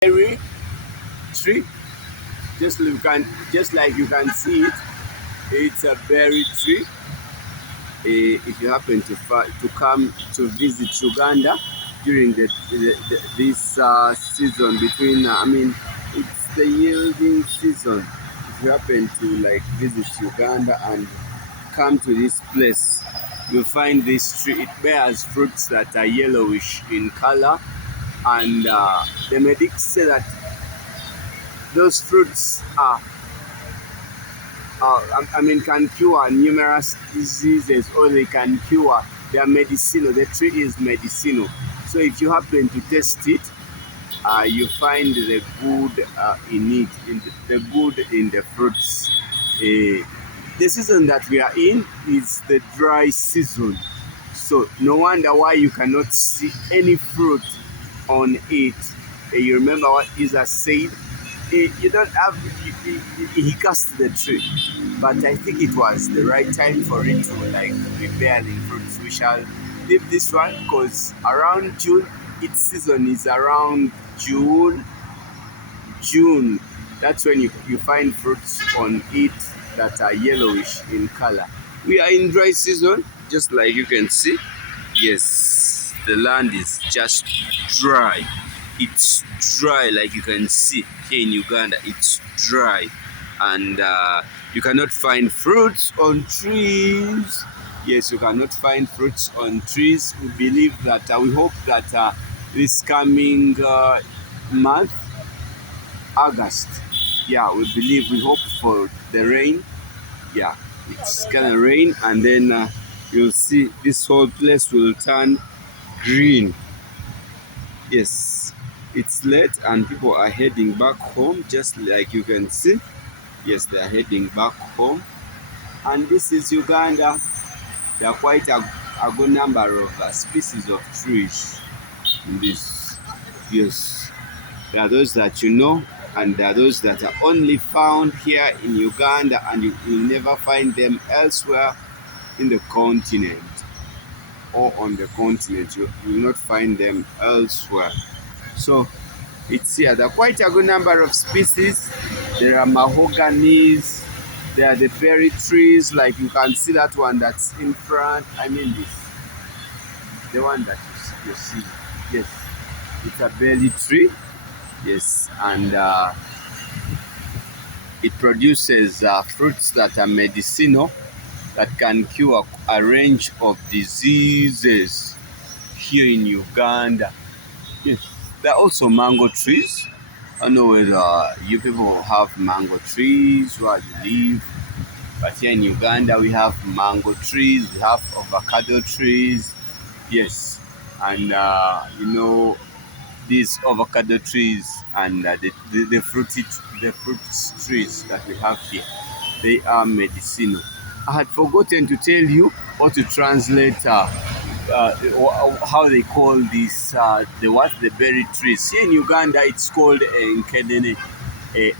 berry tree. Just like you can see it, it's a berry tree. If you happen to come to visit Uganda during this season between, it's the yielding season. If you happen to like visit Uganda and come to this place, you'll find this tree. It bears fruits that are yellowish in color, and the medics say that those fruits can cure numerous diseases, or they can cure. They are medicinal. The tree is medicinal. So if you happen to taste it, you find the good in it, the good in the fruits. The season that we are in is the dry season. So no wonder why you cannot see any fruit on it. You remember what Jesus said? You don't have, he cast the tree, but I think it was the right time for it to like be bearing fruits. We shall leave this one because around June, its season is around June. That's when you find fruits on it that are yellowish in color. We are in dry season, just like you can see. Yes, the land is just dry. It's dry, like you can see here in Uganda. It's dry, and you cannot find fruits on trees. Yes, you cannot find fruits on trees. We believe that, we hope that this coming month, August, we hope for the rain. Yeah, it's gonna rain, and then you'll see this whole place will turn green. Yes, it's late and people are heading back home, just like you can see. Yes, they are heading back home. And this is Uganda. There are quite a good number of species of trees in this. Yes, there are those that you know, and there are those that are only found here in Uganda, and you will never find them elsewhere in the continent, or on the continent. You will not find them elsewhere. So it's here. There are quite a good number of species. There are mahoganies. There are the berry trees, like you can see that one that's in front. The one that you see. Yes, it's a berry tree. Yes, and it produces fruits that are medicinal, that can cure a range of diseases here in Uganda. Yes, there are also mango trees. I don't know whether you people have mango trees where you live, but here in Uganda we have mango trees, we have avocado trees. Yes, and these avocado trees and the fruits trees that we have here, they are medicinal. I had forgotten to tell you or to translate how they call this the berry trees. Here in Uganda it's called enkenene.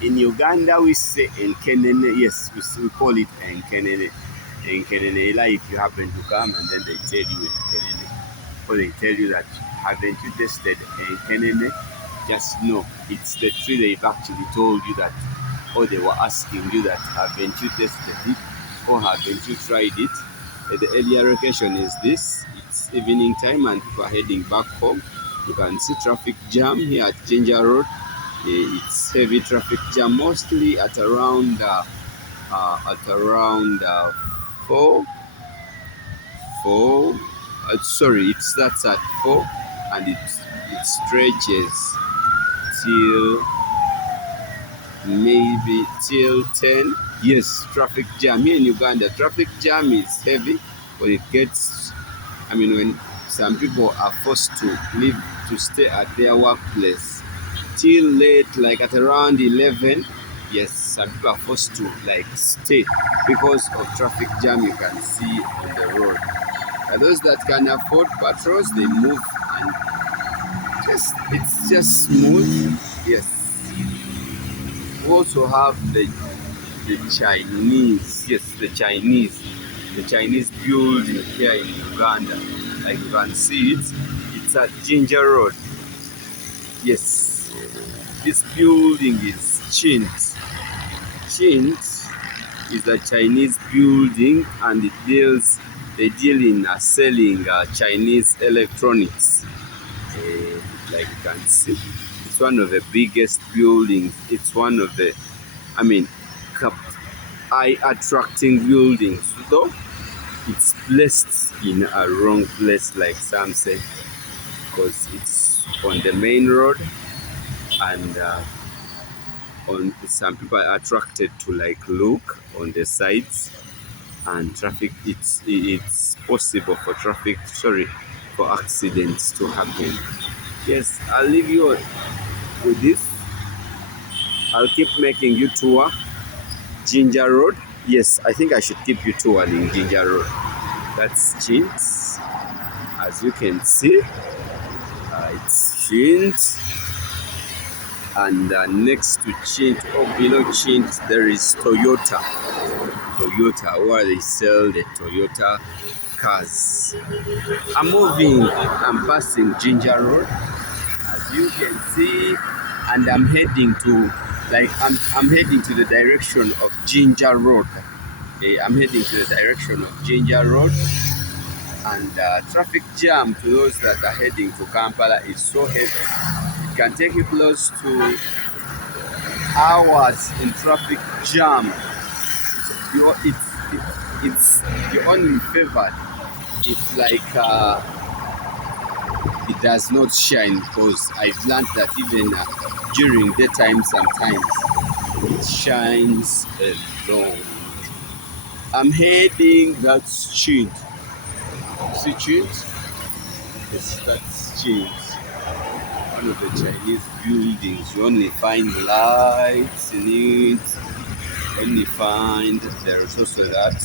In Uganda we say enkenene. Yes, we call it enkenene. Enkenene. Like if you happen to come and then they tell you enkenene, or they tell you that haven't you tested enkenene, just know it's the tree they've actually told you that, or they were asking you that haven't you tested it, or haven't you tried it. The earlier location is this. It's evening time and people are heading back home. You can see traffic jam here at Ginger Road. It's heavy traffic jam, mostly at around 4. Sorry, it starts at 4 and it stretches till maybe till 10. Yes, traffic jam here in Uganda. Traffic jam is heavy, but it gets, when some people are forced to leave to stay at their workplace till late, like at around 11. Yes, some people are forced to like stay because of traffic jam you can see on the road. And those that can afford patrols, they move, and it's just smooth. Yes. We also have the Chinese. Yes, the Chinese building here in Uganda. Like you can see it. It's at Ginger Road. Yes. This building is Chint. Chint is a Chinese building, and they deal in selling Chinese electronics. Like you can see, it's one of the biggest buildings. It's one of the, I mean, eye-attracting buildings, though it's placed in a wrong place, like some say, because it's on the main road, and on some people are attracted to like look on the sides, and traffic. It's possible for for accidents to happen. Yes, I'll leave you with this. I'll keep making you tour Ginger Road. Yes, I think I should keep you touring Ginger Road. That's Chint. As you can see, it's Chint. And next to Chint, or below Chint, there is Toyota, where they sell the Toyota cars. I'm passing Ginger Road, as you can see, and I'm heading to the direction of Ginger Road. I'm heading to the direction of Ginger Road, and traffic jam to those that are heading to Kampala is so heavy. It can take you close to hours in traffic jam. You're only favored if like it does not shine, because I've learned that even during daytime sometimes it shines alone. I'm heading, that's Chint. See Chint? Yes, that's Chint. One of the Chinese buildings. You only find lights in it. Only find there is also that.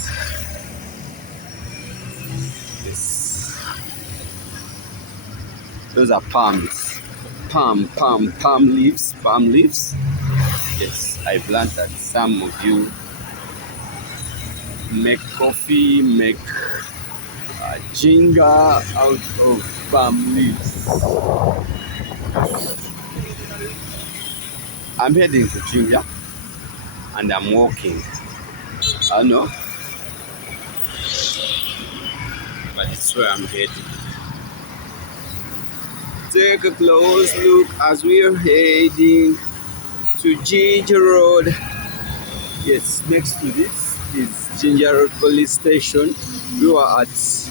Yes. Those are palms. Palm leaves. Yes, I've learned that some of you make coffee, make ginger out of palm leaves. I'm heading to Ginger, and I'm walking. I know, but it's where I'm heading. Take a close look as we are heading to Ginger Road. Yes, next to this is Ginger Road Police Station. We are at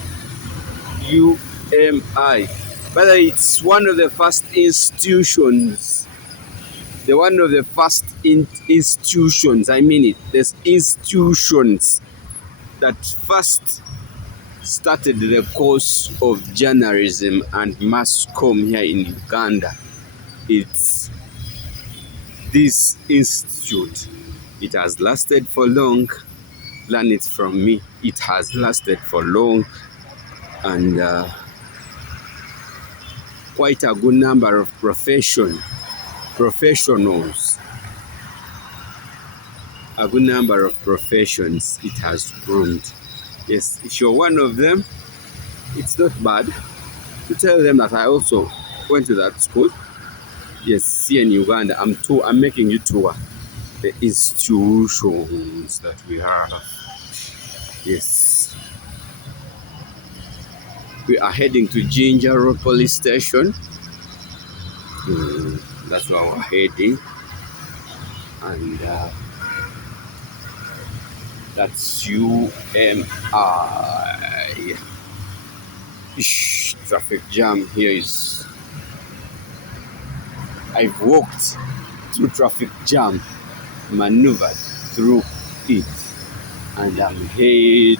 UMI. But it's one of the first institutions. One of the first institutions, I mean it. There's institutions that first started the course of journalism and mass comm here in Uganda. It's this institute. It has lasted for long. Learn it from me. It has lasted for long, and quite a good number of professionals. A good number of professions it has groomed. Yes, if you're one of them, it's not bad to tell them that I also went to that school. Yes, here in Uganda, I'm making you tour the institutions that we have. Yes, we are heading to Ginger Road Police Station. That's where we're heading, and that's UMI. Traffic jam here is. I've walked through traffic jam, maneuvered through it, and I'm heading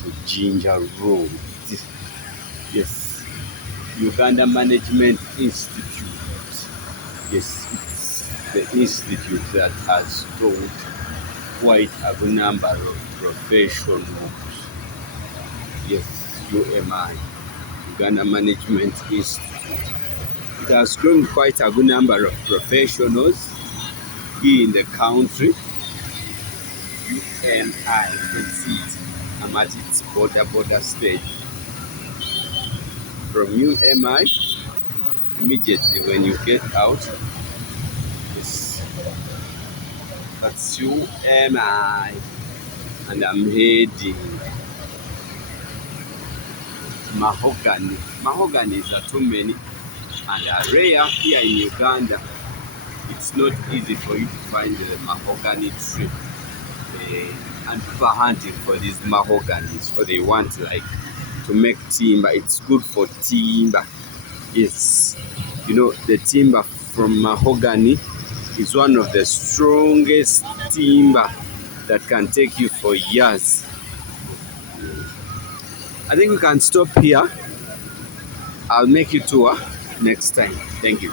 to Ginger Road. Yes, Uganda Management Institute. Yes, it's the institute that has taught quite a good number of professionals. Yes, UMI, Uganda Management Institute. It has grown quite a good number of professionals here in the country. UMI, you can see it. I'm at its border stage. From UMI, immediately when you get out. Yes, that's you am I, and I'm heading mahogany. Mahogany is too many and are rare here in Uganda. It's not easy for you to find the mahogany tree. And people are hunting for these mahoganies, for they want like to make timber. It's good for timber. Yes, you know the timber from mahogany is one of the strongest timber that can take you for years. I think we can stop here. I'll make you tour next time. Thank you.